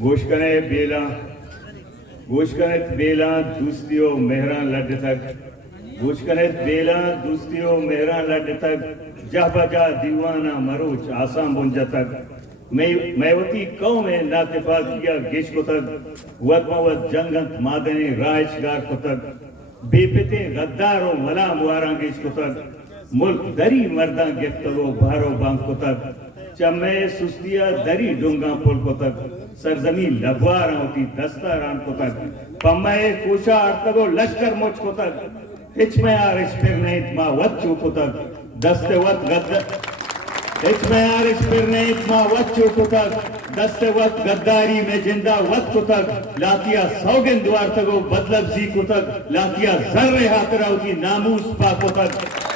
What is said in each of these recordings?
गोशकनेत बेला दूस्तियो मेहरान लड्ड तक गोशकनेत बेला दूस्तियो मेहरान लड्ड तक जह बजा दीवाना मरोच आसाम बुंजा तक मैं वती कौम में नातिफाक किया गिश को तक वत जंगत मादने राइशगार को तक बेपिते गद्दारों मला मुआरा गिश को तक मुल्क दरी मर्दा गिफ्तगो भारो बांग को तक चम्मे सुस्तिया दरी डूंगा पुल को तक सरजमी लबवार होती दस्तारान को तक पम्मे कोशा अर्थगो लश्कर मुझ को तक हिच में आरिश फिर नहीं मा वत चूको तक दस्ते वत गद्दार हिच में आरिश फिर नहीं मा वत चूको तक दस्ते वत गद्दारी में जिंदा वत को तक लातिया सौगन द्वार तगो बदलब जी को तक लातिया जर्रे हाथरा होती नामूस पा को तक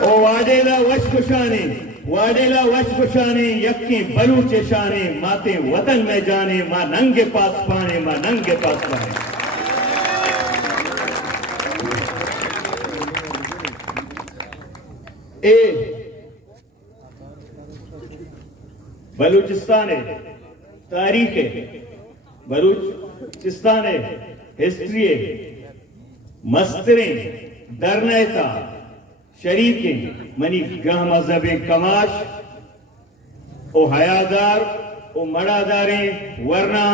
ओ वाडेला वशकुशाने यक्की बलूच शाने माते वतन में जाने मां नंगे पास पाने ए बलूचिस्तान है तारीख है बलूचिस्तान है हिस्ट्री है मस्तरे दरनेता शरीके मनी गह मजहब कमाश ओ हयादार ओ मड़ादारे वरना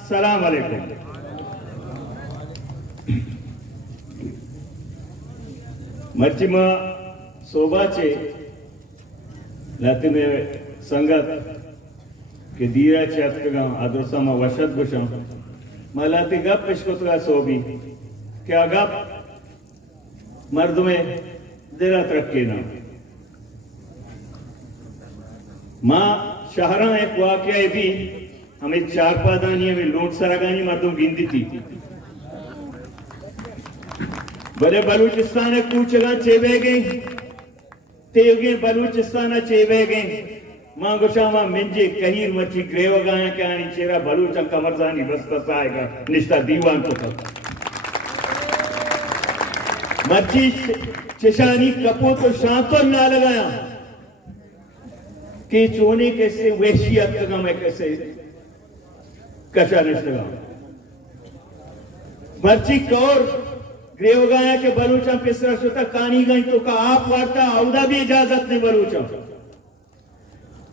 सलाम अलैकुम मर्चिमा सोबाचे लाते में संगत के दीरा चतगा आदरसमा वशत गुशम मलाते गप पेशकोतगा सोबी क्या गप मर्द में देरा तरक्की ना माँ शहरा एक वाकया भी हमें चार पादानी में लूट सरागानी मर्दों गिनती थी बड़े बलूचिस्तान पूछगा चेवे गए तेगे बलूचिस्तान चेवे गए माँ गुशामा मिंजे कहीं मची ग्रेव गाया क्या नहीं चेरा बलूचा कमरजानी बस आएगा निश्ता दीवान को तक मर्ची चशानी कपो तो शांतो ना लगाया कि चोने कैसे वैशियत लगा मैं कैसे कशा निश लगा मर्ची कौर ग्रेव गाया के बलूचा पिसरा सुता कानी गई तो का आप वार्ता औदा भी इजाजत ने बलूचा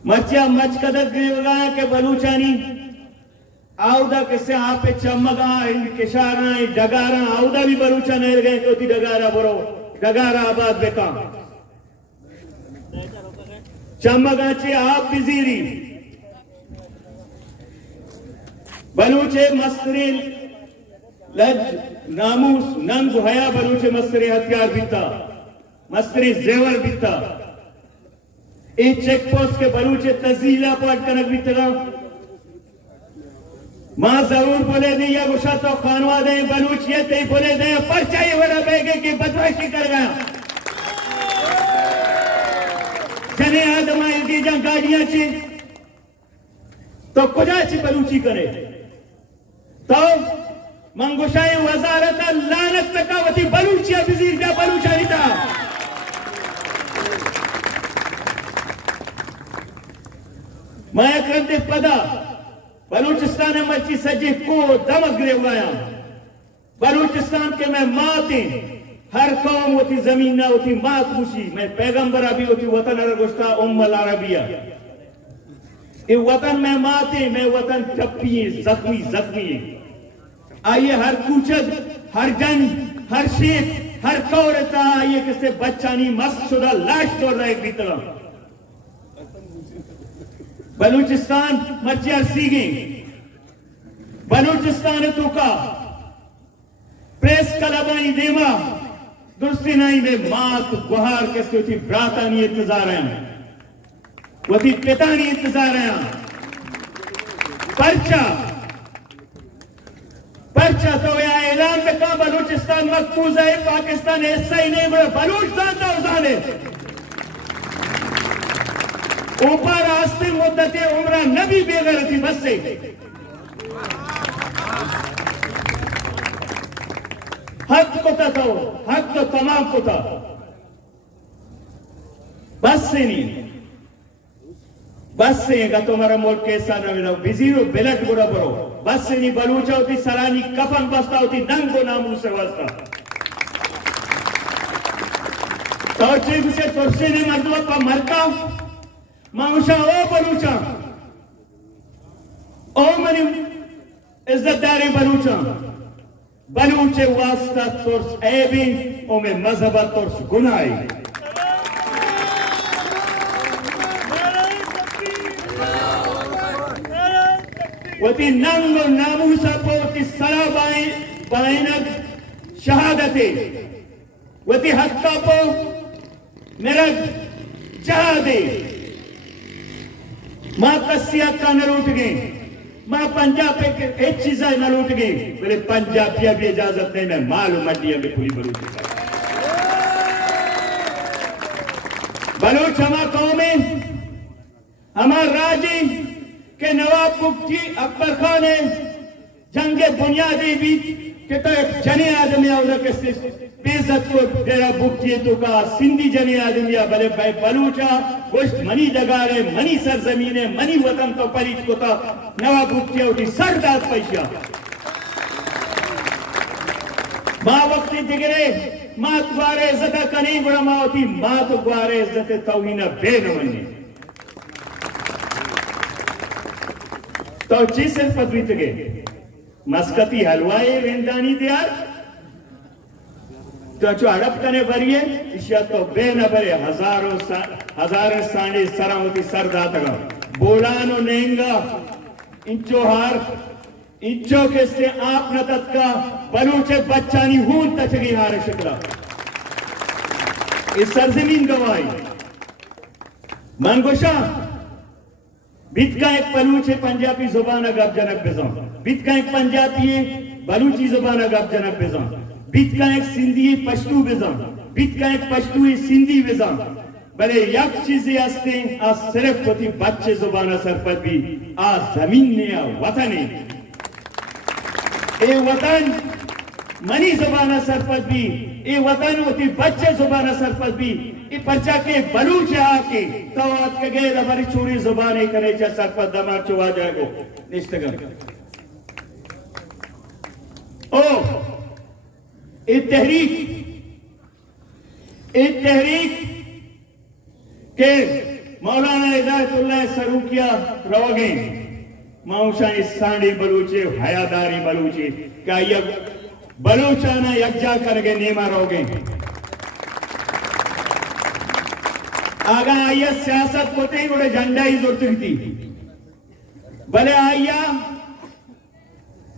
मर्चिया मच कदर ग्रेव गाया के बलूचानी आउदा कैसे आप चमगा किशारा डगारा आउदा भी बलूचा नहीं गए तो ती डगारा बरो डगारा आबाद बेकाम चमगाचे आप बिजीरी बलूचे मस्तरी लज नामूस नंग हया बलूचे मस्तरी हथियार बीता मस्तरी जेवर बीता ए चेक पोस्ट के बलूचे तजीला पाट कनक बीता मां जरूर बोले दी या गुस्सा तो खानवा दे बलूच ये ते बोले दे पर्चा ये वाला बेगे की बदमाशी कर गया जने आदमा की जंग गाड़ियां ची तो कुजाची बलूची करे तो मंगुशाई वजारत लानत तकावती बलूचिया वजीर का बलूचा रीता मैं करते पदा बलूचिस्तान में मर्ची सजे को दमग्रे हुआ बलूचिस्तान के मैं माते हर कौम होती जमीन ना होती मात खुशी मैं पैगंबर अभी होती वतन अरगोस्ता उम्मल अरबिया ये वतन में माते मैं वतन टप्पी जख्मी आइए हर कूचद हर जन हर शेख हर कौरता आइए किससे बच्चानी मस्त शुदा लाश तोड़ रहा है एक तरह बलूचिस्तान मर्चियार सीगी बलूचिस्तान तो का प्रेस कलाबानी देमा दुरुस्ती नहीं में मात गुहार कैसे होती ब्रातानी इंतजार है वो थी पितानी इंतजार है पर्चा तो या ऐलान में कहा बलूचिस्तान मकबूज है पाकिस्तान ऐसा ही नहीं बड़ा बलूचिस्तान का उजान है ऊपर आस्ते मुद्दत उम्र नबी बेगर थी बस से हक को था हक तो तमाम को था बस से नहीं बस से का तुम्हारा मोल कैसा ना मिला बिजीरो बेलट गुड़ा परो बस से नहीं बलूचा होती सलानी कफन बस्ता होती नंगो नामू से वास्ता तोचे से तोरसे ने मर्दवा पा मरता माउशा ओ बलूचा ओ मनी इज्जतदारी बलूचा बलूचे वास्ता तोर्स ऐबी ओ में मजहबा तोर्स गुनाई वती नंगो नामूसा पोती सला बाइनक शहादते वती हक्का पो नरक जहादे मां कसिया का न लूट गए मां पंजाब पे एक चीज न लूट गए बोले पंजाबिया भी इजाजत नहीं मैं मालूम मटिया में खुली बलूच बलूच हमारा कौम है हमारा राजी के नवाब मुफ्ती अकबर खान है जंगे बुनियादी भी के तो एक जने आदमी आउला के बेइज्जत को डेरा मुफ्ती तो का सिंधी जने आदमी आ भले भाई बलूचा गोश्त मनी जगारे मनी सरजमीने मनी वतन तो परीत को था नवाब मुफ्ती उठी सरदार पैसा मां वक्ती दिगरे मां तुम्हारे इज्जत कनी गुड़ा मां होती मां तो तुम्हारे इज्जत तौहीन बेनमनी तो चीज से पदवी तक मस्कती हलवाए वेंदानी दियार तो जो हड़प कने भरिए इशिया तो बेन भरे हजारों सांडे सरामती सरदा तक बोलानो नेंगा इंचो हार इंचो के से आप न तत्का बलूचे बच्चानी हूं तचगी हार शिकला इस सरजमीन गवाई मनगोशा बितका एक बलूचे पंजाबी जुबान गप जनक बेजा बितका एक पंजाबी बलूची जुबान गप जनक बेजा बितका एक सिंधी पश्तू बेजा बितका एक पश्तू सिंधी बेजा भले यक चीजें आस्ते आ सिर्फ होती बच्चे जुबान सर पर भी आ जमीन ने आ वतन ए वतन मनी जुबान सर पर भी ए वतन होती बच्चे जुबान सर पर भी पर्चा के बलूच आके तो आज के गए हमारी छोरी जुबान करे सर पर दमा चुवा जाएगो निष्ठगम ओ ए तहरीक के मौलाना हिदायतुल्लाह सरूकिया रोगे माउशा सांडी बलूचे हयादारी बलूचे क्या यह बलूचाना यज्जा करके नेमा रोगे आगा आया सियासत होते ही बड़े झंडा ही जोड़ती थी भले आया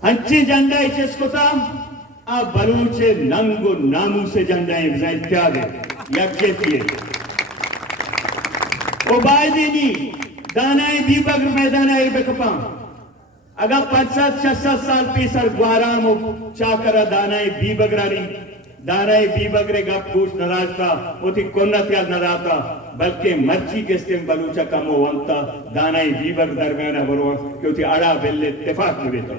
हंची झंडा ही जिसको था आ बलूचे नंगो नामू से झंडा ही त्याग यज्ञ किए ओ बायदीनी दानाए दीपक मैदानाए बेकपा अगर 5-7 साल पीसर ग्वाराम चाकरा दानाए बीबगरारी दानाए बीबगरे गप पूछ नराजता उठी कोन्नत याद नराता बल्कि मर्ची के स्टेम बलूचा कमो वंता दानाए बीबग दरमियाना बरो क्योंकि अड़ा बेल्ले इत्तेफाक में बेटा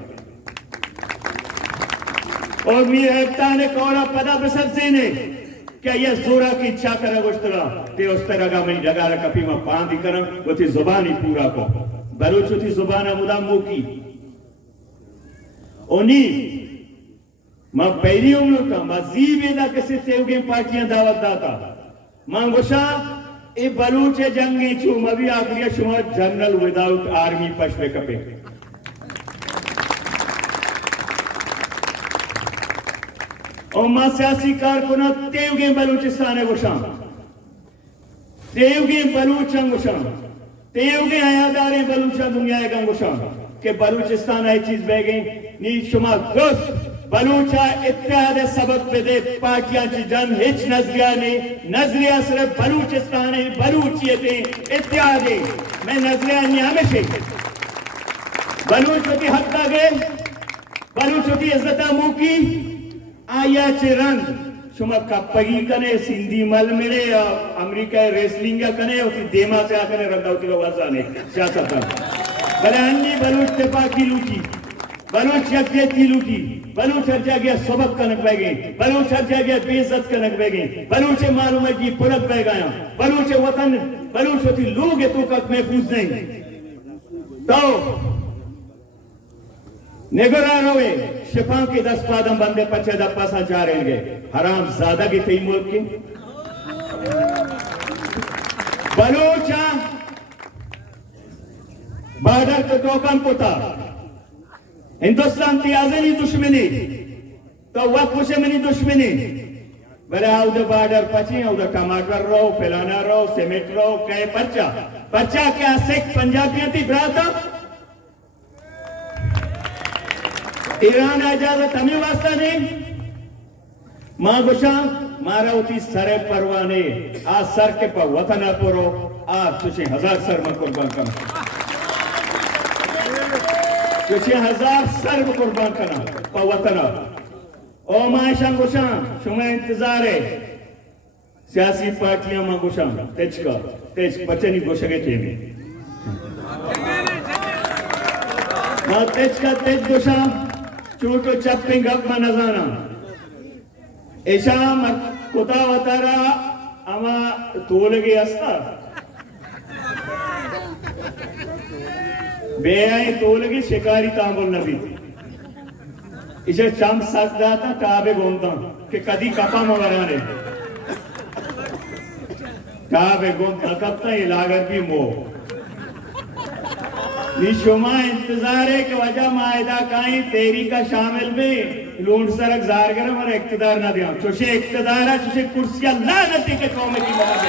और मीर हेफ्ता ने कौड़ा पदा बसर सेने क्या यह जोरा की चाकरा गोश्तरा ते उस तरह का मैं जगारा कपी में पांदी करम वो थी जुबानी पूरा को बलूचो थी जुबाना मुदा मुकी ओनी मां पहली उम्र था मजीबेदा किसी तेवगे पार्टियां दावत दाता मां गोशा ए बलूचे जंगी छू मवी आखिरी शुमा जनरल विदाउट आर्मी पशवे कपे और मां सियासी कारकुना तेवगे बलूचिस्तान है गोशा तेवगे बलूचंग गोशा तेवगे हयादारे बलूचा दुनिया है गंगोशा के बलूचिस्तान है चीज बह गई नी शुमा दोस्त बलूचा इत्यादि सबक पे दे पार्टियां की जन हिच नजरिया ने नजरिया सिर्फ बलूचिस्तान है बलूचियत इत्यादि मैं नजरिया नहीं हमेशा बलूच हक गए बलूच इज्जत मुकी आया रंग शुमा कपगी कने सिंधी मल मिले अमेरिका रेसलिंग कने उसी देमा से आकर रंगा उसी को वाजा ने सियासत भले अन्नी बलूच ते पाकी लूची बलूच जगह तिलुटी बलूच हर जगह सबक कनक बैगे बलूच हर जगह बेइज्जत कनक बैगे बलूच मालूम है कि पुलक बैगाया बलूच वतन बलूच होती लोग है तो कक महफूज नहीं तो नेगरा रोए शिफा के 10 पादम बंदे पचे दप्पा सा जा रहेंगे हराम ज्यादा की थी मुल्क की बलूचा बॉर्डर को टोकन पुता हिंदुस्तान की आजनी दुश्मनी तो वह पुछे मनी दुश्मनी बले उधर बॉर्डर पची उधर टमाटर रो फैलाना रो सीमेंट रो कहे पच्चा पच्चा क्या सिख पंजाबियों की ब्राता ईरान इजाजत हमें वास्ता नहीं मां गुशा मारा होती सरे परवाने आ सर के पर वतन पुरो आ तुझे 1000 सर में कुर्बान करना तुझे 1000 सर में कुर्बान करना पर वतन ओ माशा गुशा शुमा इंतजार है सियासी पार्टियां मां गुशा तेज बच्चे गुशगे थे मां तेज गुशा चूटो चप्पिंग अप में नजाना ऐसा कुता वतारा आमा तोलगे असता बेआई तोलगे शिकारी तांबुल नबी इसे चम सकता था काबे गोंदा कि कदी कपा मवराने काबे गोंदा कपता ये लागर भी मो निशुमा इंतजार है कि वजह मायदा काई तेरी का शामिल में लूट सरक जार और इक्तदार ना दिया चुशे इक्तदार है चुशे कुर्सियां लानती के कौम की मदद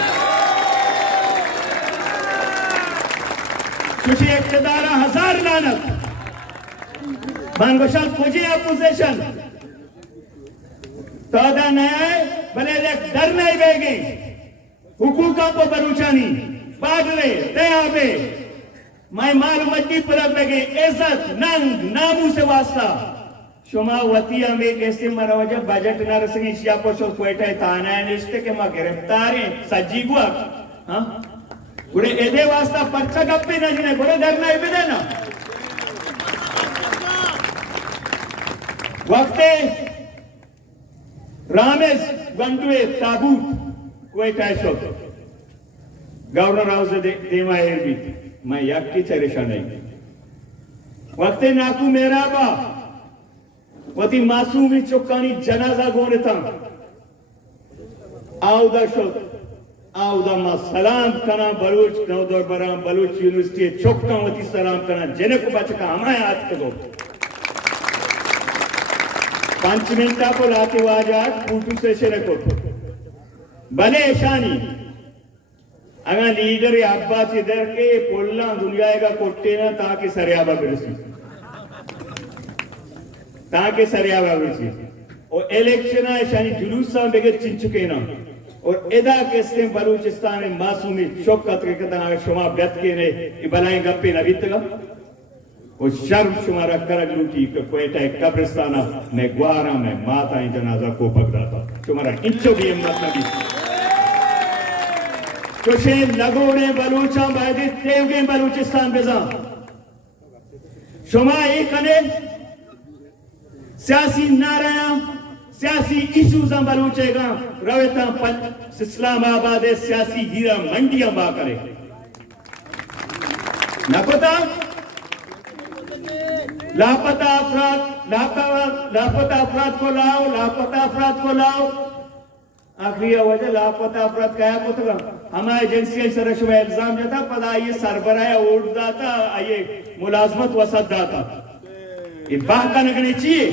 चुशे इक्तदार 1000 लानत मानगोशा खोजे अपोजिशन तो दा नया भले डर नहीं बेगे हुकूका को बरूचानी बाडरे तयाबे मैं मालूम की पुरक लगे इज्जत नंग नामू से वास्ता शुमा वतिया में कैसे मरवजा बजट न रसगी शिया पोशो कोयटा ताना है निश्ते के मां गिरफ्तार है सज्जी गुआ हां गुड़े एदे वास्ता पर्चा गप्पे न जने गुड़े डरना है बिना वक्ते रामेश गंडुए ताबूत कोयटा शो गवर्नर हाउस देवा एरबी मैं यक्की चरेशा नहीं वक्ते नाकू मेरा बा वती मासूमी चुकानी जनाजा गोने था आओदा शो आओदा मा सलाम कना बलूच नौदर बराम बलूच यूनिवर्सिटी चुका वती सलाम कना जने को बचका हमारे हाथ को 5 मिनट को लाके वाजा फूटू सेशन को बने शानी अगर लीडर अब्बास इधर के पोलना दुनिया का कोट्टे ना ताकि सरियाबा बिरसी ताकि सरियाबा बिरसी और इलेक्शन है शानी जुलूस सा बेगे चिंचुके ना और एदा केस्ते बलूचिस्तान में मासूमी शौकत के कतना शुमा व्यत के ने इबलाई गप्पे न बीतगा वो शर्म शुमारा करग लूटी को कोयटा एक कब्रिस्ताना में ग्वारा में माता इन जनाजा को पकड़ा शुमारा इंचो भी हिम्मत न दी तुझे लगोड़े बलूचा बायदे तेवगे बलूचिस्तान बेजा शुमा एक अने सियासी नाराया सियासी इश्यूज बलूचेगा रवेता इस्लामाबाद सियासी हीरा मंडियां बा करे नकोता लापता अफराद को लाओ आखिरी वजह लापता अफराद क्या पुतला हमारे एजेंसी सरश में इल्जाम जाता पता ये सरबराह उठ जाता ये मुलाजमत वसत जाता ये बात का नगने चाहिए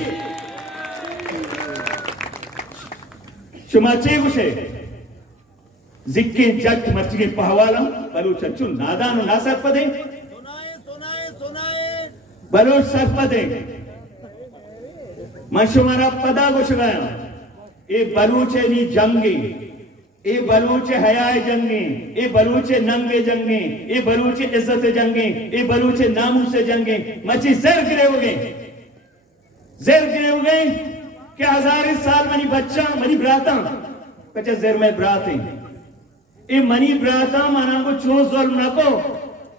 शुमाचे गुशे जिक्के जट मर्चिगे पहवाला बलूच चुन नादान नासर पदे बलूच सर पदे मशुमारा पदा गुश गया ये बलूचे नी जंगे ये बलूचे हयाए जंगे ये बलूचे नंगे जंगे ये बलूचे इज्जत जंगे ये बलूचे नामू से जंगे मची जर गिरे हो गए क्या 1000 साल मनी बच्चा मनी ब्राता पचा जर में ब्राते ये मनी ब्राता माना को चो जुल्म नको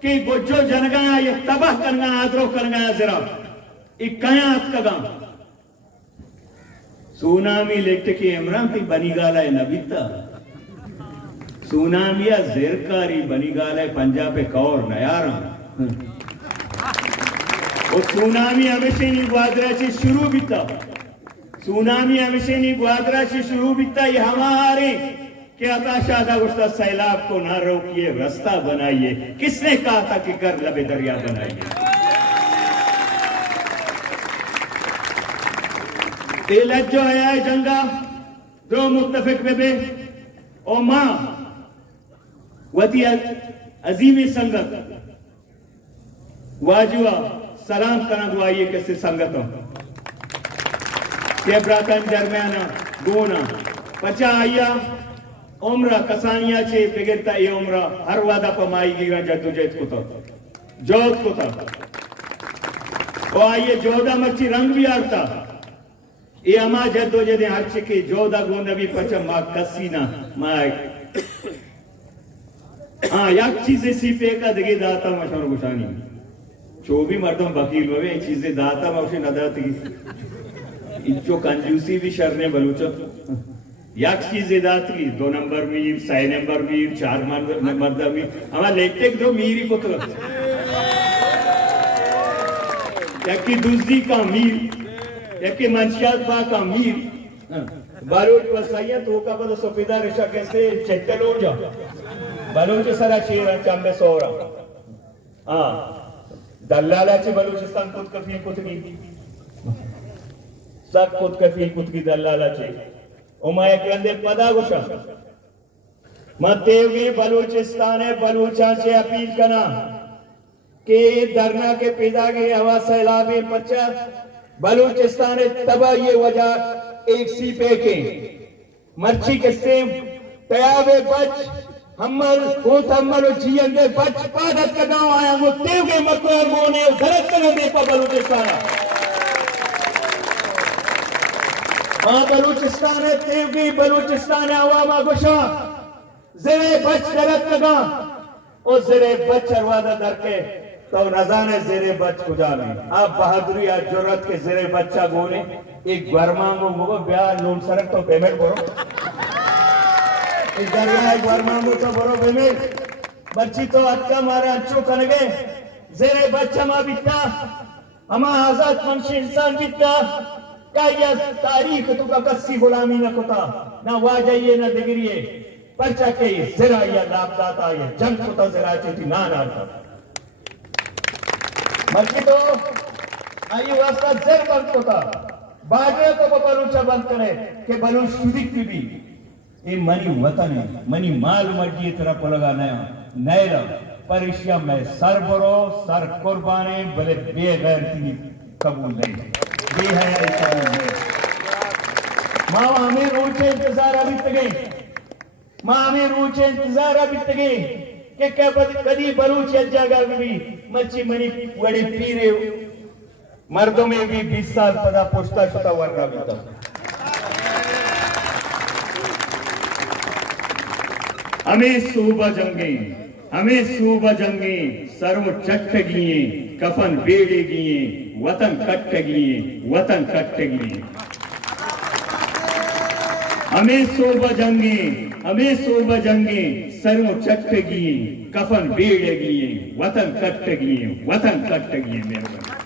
कि गोजो जनगा ये तबाह करना आदरो करना जरा इक्कायात कगा सुनामी लेट के इमरान ती बनीगाला है नबीता सुनामिया जेरकारी बनीगाला है पंजाब कौर नयारा वो सुनामी हमेशा नहीं ग्वादरा से शुरू बीता सुनामी हमेशा नहीं ग्वादरा से शुरू बीता ये हमारे कि अताशादा गुस्ता सैलाब को ना रोकिए रास्ता बनाइए किसने कहा था कि कर लबे दरिया बनाइए तेलत जो है जंगा दो मुत्तफिक बेबे ओ मां वती अजीम संगत वाजुआ सलाम करना दुआइए कैसे संगत के ब्रातन दरमियाना गोना पचा आया उम्र कसानिया छे बिगड़ता ये उम्र हर वादा पमाई गिरा जद्दोजहद को तो जोत को तो ओ आइए जोधा मच्छी रंग भी आरता ये अमा जद्दोजहद हर चिके जोधा गो नबी पचा मा कसीना मा हाँ याक चीजें सीपे का दिगे दाता मशहूर गुशानी जो भी मर्दों वकील हुए चीजें दाता मशहूर नदात की इच्चो कंजूसी भी शर्ने बलूचो याक चीजें दात की 2 number Mir 6 number Mir 4 number Mir हमारा लेटेक दो मीरी को तो याकी दूसरी का मीर याकी मंशियात बा का मीर बालोच वसाइया तो का पता सोफेदार रेशा कैसे चेतलो जा बलूच सरा शेर चांबे सोरा हाँ दल्लालाची बलूचिस्तान खुद कफील कुतगी सब खुद कफील कुतगी दल्लालाची उमाय कंदे पदा गुशा मतेवी बलूचिस्तान है बलूचाचे अपील करना के धरना के पिता के हवा सैलाबे बच्चा बलूचिस्तान तबा ये वजह एक सीपे के मर्ची के सेम तयावे बच हमल वो तमल जीएन दे बच पादत का गांव आया वो तेव के मकबर मोने गलत कर दे पर बलूचिस्तान हाँ बलूचिस्तान है तेव की बलूचिस्तान आवामा गुशा ज़रे बच गलत का गांव और ज़रे बच अरवादा दर के तो नजाने ज़रे बच कुजा में आप बहादुरी या जुर्रत के ज़रे बच्चा गोने एक गरमांगो मुगो ब्याह लोन सरक तो पेमेंट करो एक गरमांगो तो बरो पेमेंट बच्ची तो अक्का मारा अच्छो कनगे ज़रे बच्चा मा बिता हमा आजाद मंशी इंसान बिता क्या ये तारीख तो का कस्सी गुलामी न कोता ना वाजाइए ना दिगरिए पर्चा के ज़रा या लाभदाता ये जंग कोता ज़रा चेती ना नाता मर्जी तो आई वास्ता जर बंद होता बागे तो बलूचा बंद करे के बलूच शुदिक भी ये मनी वतन है मनी माल मर्जी तरह पलगा नया नैरा परिश्रम में सर बरो सर कुर्बाने भले बेगैरती कबूल नहीं ये है माँ हमें रोचे इंतजार अभी तक माँ हमें रोचे इंतजार अभी तक के क्या कदी बलूच जगह भी मच्छी मनी बड़े पीरे मर्दों में भी 20 साल पदा पोछता छुटा वरना भी था हमें सूबा जंगे सर्व चट्ट गिए कफन बेड़े गिए वतन कट्ट गिए हमें सोबा जंगे सर्व चट्ट गिए कफन बेड़े गिए वतन कट्ट गिए मेरे